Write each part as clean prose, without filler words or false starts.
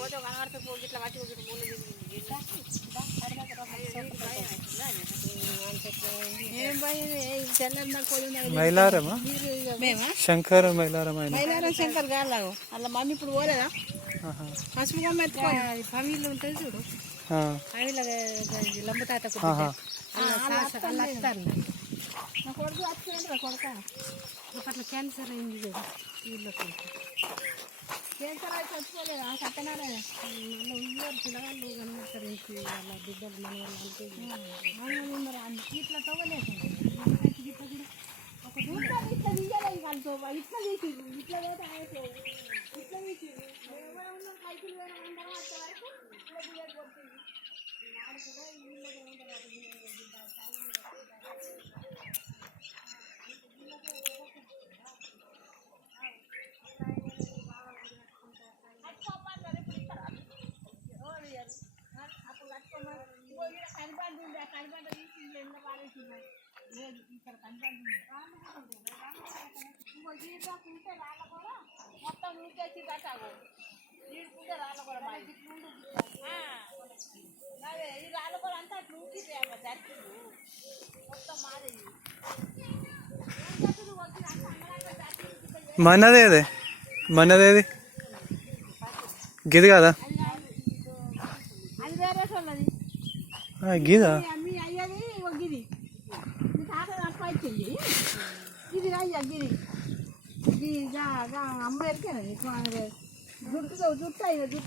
పోతే కనబడితే పోగి ఇట్లా పట్టి ఒకటి మూల ఏం భయం మైలారమా శంకర్ మైలారం మైలారం శంకర్ గారు అలా మమ్మీ ఇప్పుడు పోలేదా పసుపు కొమ్మ ఎత్తుకోవాలి పవిళ్ళు ఉంటుంది చూడు పవిళ్ళ లంబ తాత నా కొడుకు వచ్చిండ్రా కొడుక అట్లా క్యాన్సర్ అయింది కదా వీళ్ళకి క్యాన్సర్ అయితే చచ్చిపోలేదా సత్యనారాయణ మళ్ళీ ఉయ్యారు పిల్లగాళ్ళు కనబడతారు ఇంటి వాళ్ళ బిడ్డలు మన వాళ్ళు మరి ఇట్లా తవ్వలేదు ఒక ఇట్లా తీయలేదు వాళ్ళతో ఇట్లా తీసిరు ఇట్లా పోతే ఆయనతో ఇట్లా తీసిరు ఎవరు ఉన్న కైకులు వేరే అందరం వచ్చే వరకు ఇట్లా తీయదు కొడుతుంది నాడు కూడా వీళ్ళకి ఉంటారు మొత్తం నూకేసి కట్టావు నీడుకుంటే రాళ్ళ కూడా అదే ఈ రాళ్ళ కూడా అంతా అట్లా ఊకి చచ్చిండు మొత్తం మాది మనదేది మనదేది గిది కదా అది వేరే వాళ్ళది గీదా మీ అయ్యది ఒక గిది మీ తాత అప్ప ఇచ్చింది ఇది అయ్యా గిది అమ్మాయికేనా జుట్టు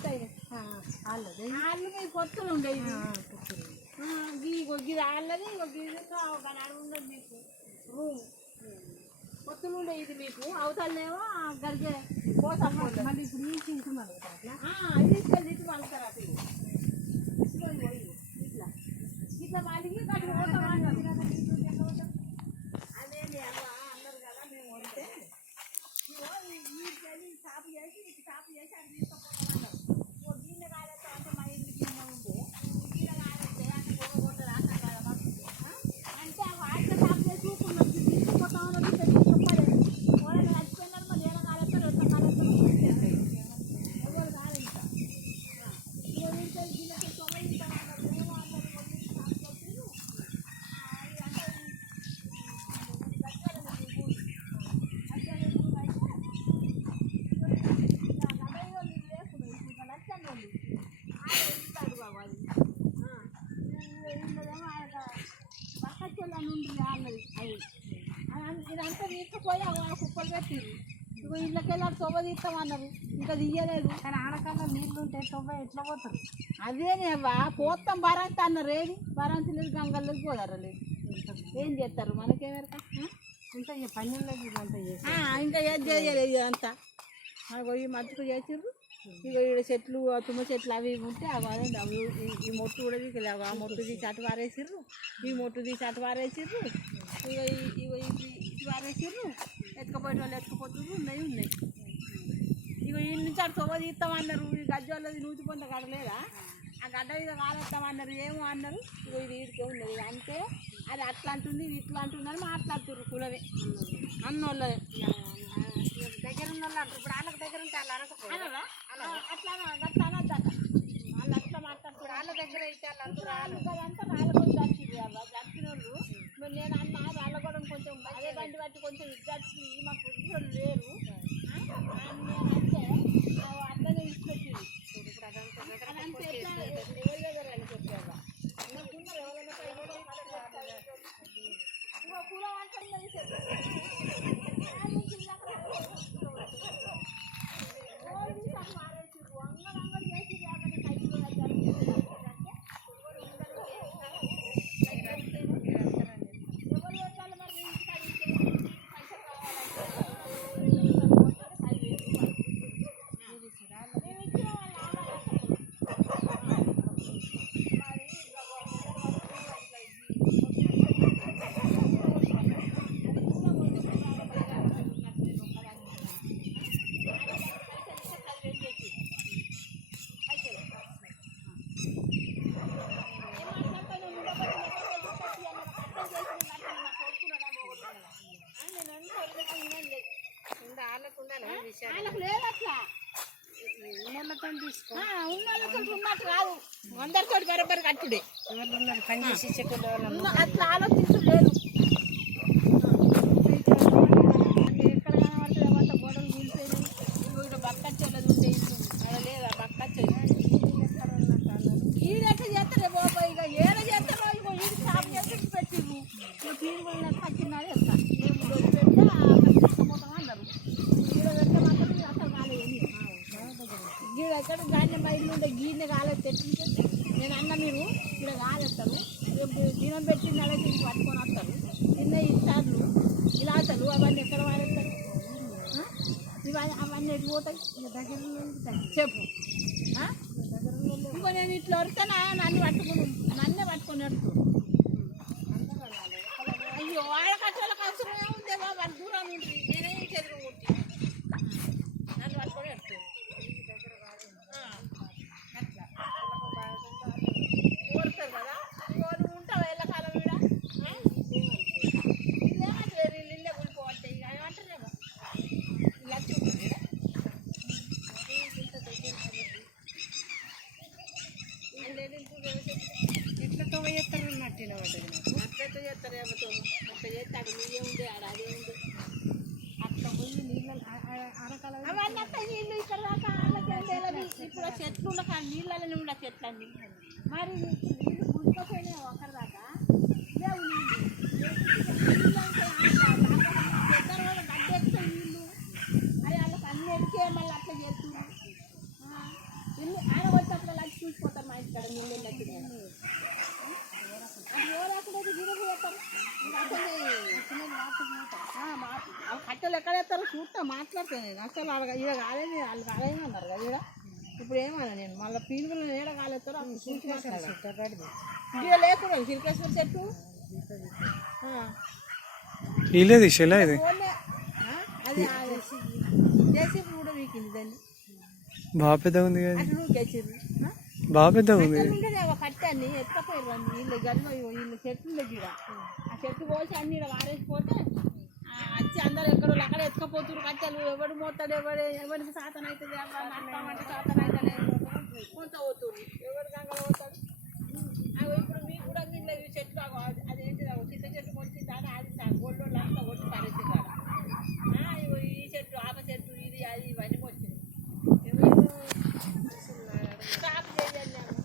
అయినా వాళ్ళది మీ కొత్తలు ఉండేవి గిది వాళ్ళది ఒక గిది ఉండదు మీకు రూమ్ కొత్తలు ఉండే ఇది మీకు అవతలనేమో గరిగే పోతాం మళ్ళీ ఇప్పుడు ఈ చింటున్నారు ఇది ఇటు పలుతారు అటు ఇట్లా ఇట్లా వాళ్ళకి అదేంటి అమ్మ అన్నారు కదా మేము వంటే షాపు చేసి ఇటు షాపు చేసి అది తీసుకుపోతామన్నారు గిన్నె కాలేస్తా అంటే మా ఇంటి గిన్నె ఉండే గిన్నె కాలేస్తే అంటే కొట్టదు అన్న కదా అంటే వాటిలో షాపు చేసి చూసుకున్నాం తీసుకుపోతామని చెప్పలేదు ఎవరైనా నచ్చిపోయినారు మరి ఏమైనా కాలేస్తారు ఎట్లా కాలేస్తారు ఎవరు కాదు ఇంకా గిన్నె తీసుకోవాలి ఏమో అన్నారు షాపు చేసి ఇదంతా తీసుకుపోయి కుప్పలు పెట్టింది ఇగో ఇళ్ళకెళ్ళి తొవ్వ తీస్తామన్నారు ఇంకా తీయలేదు కానీ ఆనకన్నా నీళ్ళు ఉంటే తొవ్వ ఎట్లా పోతారు అదేనే అవ్వా పోతాం బరాంతి అన్నారు ఏది బరాంతి లేదు గంగల్లోకి పోదారలేదు ఏం చేస్తారు మనకేమెరక ఇంకా పన్నెండు ఇంకా ఏం చేయలేదు అంతా ఈ మధ్యకు చేసిర్రు ఇక ఈడ చెట్లు తుమ్మ చెట్లు అవి ఉంటే అవి ఈ మొట్టు కూడా తీయలేవు ఆ మొట్టు తీసి అటు పారేసిర్రు ఈ మొట్టు తీసి అటు పారేసిర్రు ఇక ఇటు పారేసిర్రు ఎత్తుకపోయే వాళ్ళు ఎత్తుకుపోతున్నారు ఉన్నాయి ఇక ఈ నుంచి అటు తొవ్వ తీస్తామన్నారు ఈ గజ్జ వాళ్ళది నూతి పొంద గడలేదా ఆ గడ్డ మీద కాలేస్తామన్నారు ఏమో అన్నారు ఇక ఇది ఈడికే ఉన్నది అంతే అది అట్లా అంటుంది ఇది ఇట్లా అంటుందని మాట్లాడుతుర్రు కులవే అన్నోళ్ళే దగ్గర ఉన్న వాళ్ళు అంటారు ఇప్పుడు వాళ్ళకి దగ్గర ఉంటే వాళ్ళు అనరా అట్లా అట్లా అనొద్దట వాళ్ళు అట్లా మాట్లాడుతారు వాళ్ళ దగ్గర అయితే వాళ్ళు కదంతా వాళ్ళ కూడా చచ్చింది చచ్చిన వాళ్ళు మరి నేను అన్న వాళ్ళ కూడా కొంచెం అదే బండి బట్టి కొంచెం ఇద్దరికి మాకు ఉద్యోగులు లేరు అంటే అట్లనే ఇచ్చిపెట్టింది అదంతా ఎట్లా ఎవరి దగ్గర అని చెప్పారు నాకున్నారు ఎవరైనా కులం అంటే వాళ్ళకు లేదు అట్లా ఉన్నోళ్ళతో తీసుకో ఉన్నోళ్ళతో ఉన్నట్టు కాదు అందరితో బరబరి కట్టుడే పని చేసి అట్లా ఆలోచించు లేదు ఎక్కడ కనబడుతుంది అంత గొడవలు కూలిపోయినాయి ఇక్కడ బక్కచ్చేది ఉంటే అక్కడ లేదా బక్కచ్చేది ఈడెక్క చేస్తారే బాబా ఇక ఏడ చేస్తారో ఇగో ఈడు షాప్ చేసి పెట్టిండ్రు ఇక తీరు పోయిన పచ్చిన్నది వేస్తా మేము పెడితే మొత్తం అందరు ఈడ పెడితే మాత్రం అసలు కాలేదు గీడ ఎక్కడ ధాన్యం బయట ఉంటే గీనే కాలేదు తెచ్చింటే నేను అన్న మీరు ఇక్కడ కాలేస్తారు దినం పెట్టిన నెలకి పట్టుకొని వస్తారు చిన్న ఇస్తారు ఇలా వస్తారు అవన్నీ ఎక్కడ వాడేస్తారు ఇవన్నీ అవన్నీ ఎటు పోతాయి దగ్గర చెప్పు ఇంకో నేను ఇట్లా వస్తే నన్నే పట్టుకొని వస్తూ అయ్యో వాళ్ళ కట్టాలకు అవసరమే ఉందే బాబు దూరం ఉంటుంది నేనే చెదురు కొట్టి నన్ను పట్టుకొని వస్తాను అట్లా కోరుతారు కదా కోరు ఉంటావు ఎల్లకాలం వీడ ఇల్లేమంటారు ఇల్లే కూలిపోవట్టే ఇక ఏమంటారేమో ఇలా చూడండి ఎట్లతో చేస్తారు అన్నట్టు అట్లతో చేస్తారు ఏమో అట్లా చేస్తాడు నీదేముంది ఆడ అదేముంది అట్లా పోయి నీళ్ళు అవన్నీ అట్లా నీళ్ళు ఇక్కడ దాకా ఇప్పుడు చెట్లు ఉన్న నీళ్ళలోనే ఉండ చెట్లు అన్ని మరి నీళ్ళు గుంటుకపోయినాయి ఒకరి దాకా లేవు నీళ్ళు చెద్దరు కూడా గడ్డ ఎక్కుతాయి నీళ్ళు అది వాళ్ళకి అన్ని ఎక్కే మళ్ళీ అట్లా చేస్తున్నారు ఇల్లు ఆయన వచ్చేప్పుడు లచ్చి చూసిపోతారు మా ఇంటికాడ నీళ్ళు లచ్చి అది ఎవరు గిరకు పోతారు కట్టెలు ఎక్కడ వేస్తారో చూస్తా మాట్లాడతాను నేను అసలు వాళ్ళ ఈడ కాలేదు వాళ్ళు కాలేదు అన్నారు కదా ఈడ ఇప్పుడు ఏమన్నా నేను మళ్ళీ పీనుగులు ఏడ కాలేస్తారో అప్పుడు చూసి మాట్లాడాలి ఈడ లేకుండా సిరికేశ్వర చెట్టు ఇది అది జేసీబీ కూడా వీకింది దాన్ని బాగా పెద్దగా ఉంది కదా అటు నూకేసిర్రు బాగా పెద్దగా ఉంది కట్టాన్ని ఎత్తపోయారు అన్ని వీళ్ళు గదిలో వీళ్ళు చెట్లు దగ్గర ఆ చెట్టు పోసి అన్ని వారేసిపోతే వచ్చి అందరు ఎక్కడో అక్కడ ఎత్తుకపోతున్నారు కట్టెలు ఎవడు మోతాడు ఎవరికి సాతన అవుతుంది అంటే సాతన అయితే కొంత పోతుంది ఎవరు గంగలు పోతాడు ఇప్పుడు మీకు కూడా వీళ్ళు చెట్లు అదేంటి చిన్న చెట్టు వచ్చి దాని అది గోల్డ్ అంతా కొట్టి పారేసి కాడ ఈ చెట్టు ఆప చెట్టు ఇది అది ఇవన్నీ వచ్చింది స్టాప్ చేయాలి ఎవరు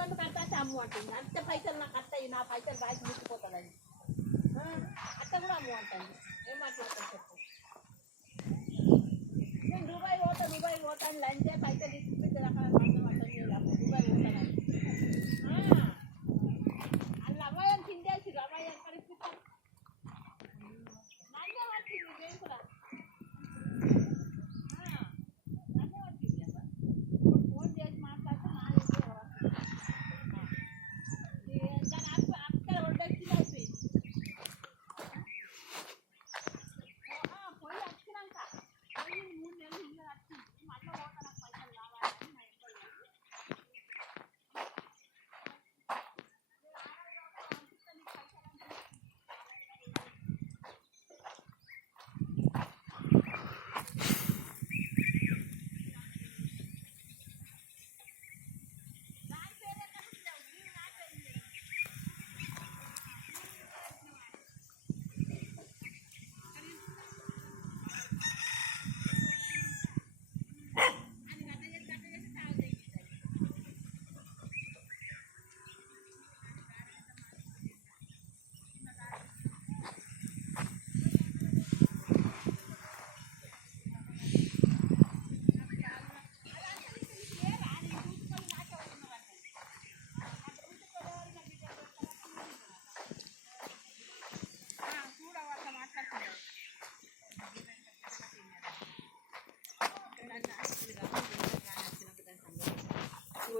రెండు కడతా అమ్ము అంటుంది. అంతే పైసలు నాకు అత్తయ్యి, నా పైసలు రాసి ముట్టిపోతానని అత్త కూడా అమ్ము అంటుంది. ఏం మాట్లాడతాను చెప్పు. నేను దుబాయ్ పోతాను లంచే పైసలు తీసుకుంటే రకాల దుబాయ్ పోతానని అలా అమ్మాయిని తిండేసి అమ్మాయి ఎక్కడ ఇప్పిస్తాను నన్నే పట్టింది నేను కూడా నన్నే పట్టింది ఫోన్ చేసి మాట్లాడితే నా దగ్గర అక్కడ వడ్డొచ్చింది అయిపోయింది. పోయి వచ్చినాక పోయి 3 నెలలు ఇల్లు వచ్చింది మళ్ళీ పోతాను పైసలు కావాలని మా ఇంట్లో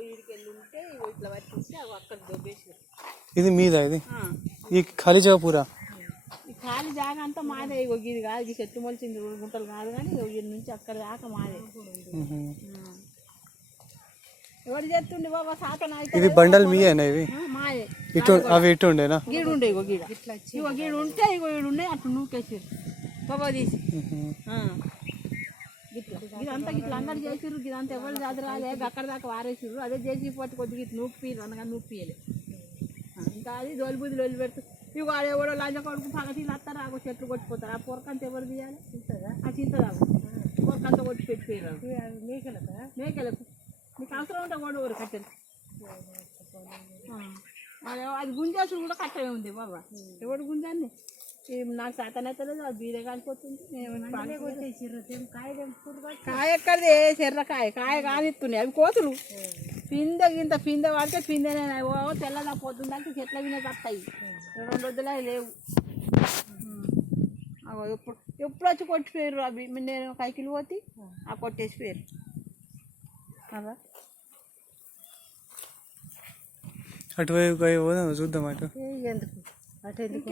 వీడికెళ్ళి ఉంటే ఇట్లా పట్టించి అవి అక్కడ దొబ్బేసారు. ఇది మీదా? ఇది ఈ ఖాళీ జాగా పూరా ఈ ఖాళీ జాగా అంతా మాదే. ఇగో ఇది కాదు, ఈ చెట్టు మొలిచింది 2 గుంటలు కాదు కానీ వీడి నుంచి అక్కడ దాకా మాదే. ఎవరు చేస్తుండే బాబా సాతన అయితే ఇది బండలు మీయేనా? ఇవి మాదే. ఇటు అవి ఇటు ఉండేనా? గీడు ఉండే ఇగో గీడ ఇగో గీడు ఉంటే ఇగో ఈడు ఉండే అట్లా నూకేసారు బాబా తీసి గిట్లా ఇదంతా గిట్లా అందరు చేసిర్రు. ఇదంతా ఎవరు అది రాలే అక్కడ దాకా వారేసిర్రు. అదే చేసి పోతే కొద్దిగా ఇట్లా నూపిరు అనగా నూపియలే. ఇంకా అది దోలి బుద్ధి లోలి పెడుతూ ఇగో అది ఎవడో లంచ కొడుకు పగటి వస్తారు ఆగో చెట్లు కొట్టిపోతారు. ఆ పొరకంతా ఎవరు తీయాలి? ఆ చింతదాగు పొరకంతా కొట్టి పెట్టిపోయారు మేకలకు. నీకు అవసరం ఉంటే కూడా ఎవరు కట్టెలు అది గుంజాసులు కూడా కట్టమే ఉంది బాబా. ఎవడు గుంజాన్ని నాకు శాతం అయితే లేదు. అది బీరే కాలిపోతుంది. కాయ ఎక్కడిది చెర్రకాయ కాయ కానిస్తున్నాయి అవి కోతులు. పిందె గింత పిందె పడితే పిందెనే తెల్లదా పోతుంది అంటే చెట్ల వినే వస్తాయి. 2 వద్దులే లేవు. ఎప్పుడు వచ్చి కొట్టిపోయారు అవి. నేను కైకిలు పోతే ఆ కొట్టేసిపోయారు కదా. అటువైపు పోదాం చూద్దాం. అటు ఎందుకు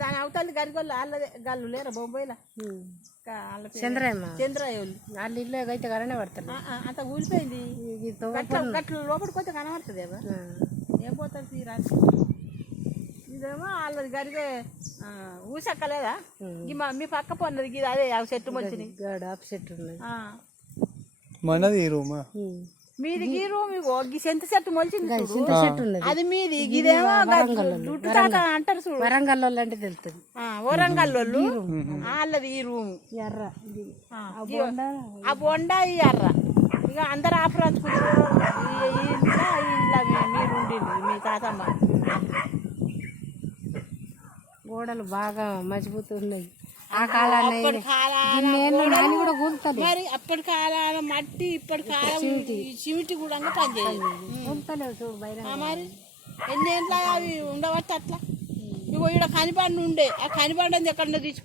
దాని అవతల గరిగోళ్ళు వాళ్ళ గల్లు లేరా బొంబాయిలో చంద్రయ్యోళ్ళు వాళ్ళ ఇల్లు అయితే కరనే పడతారు. అంత ఊలిపోయింది. గట్ల లోపలికి పోతే కనబడుతుంది ఏం పోతారు తీరా. ఇదేమో వాళ్ళది గరిగే ఊసక్కలేదా మీ పక్క పోన్నది ఇది అదే చెట్టు మంచిది చెట్టు మనది ఈ రూమా మీది ఈ రూమ్ ఇగో సెంత చెట్టు మొలిచింది అది మీది. ఇదేమో అంటారు చూడు వరంగల్ అంటే తెలుస్తుంది. వరంగల్ వాళ్ళది ఈ రూమ్ ఎర్ర ఆ బొండా ఈ ఎర్ర ఇక అందరు ఆఫరాచుకుంటారు. మీరు ఉండింది మీ తాతమ్మ. గోడలు బాగా మజబూతున్నాయి. ఆ కాలాన్ని మరి అప్పటి కాలాల మట్టి ఇప్పటి కాలం సిమిటి కూడా పనిచేయదు. మరి ఎన్నేళ్ళ అవి ఉండవచ్చు అట్లా. ఇగో ఇక్కడ కనిబండి ఉండే ఆ కనిబండి ఎక్కడ తీసి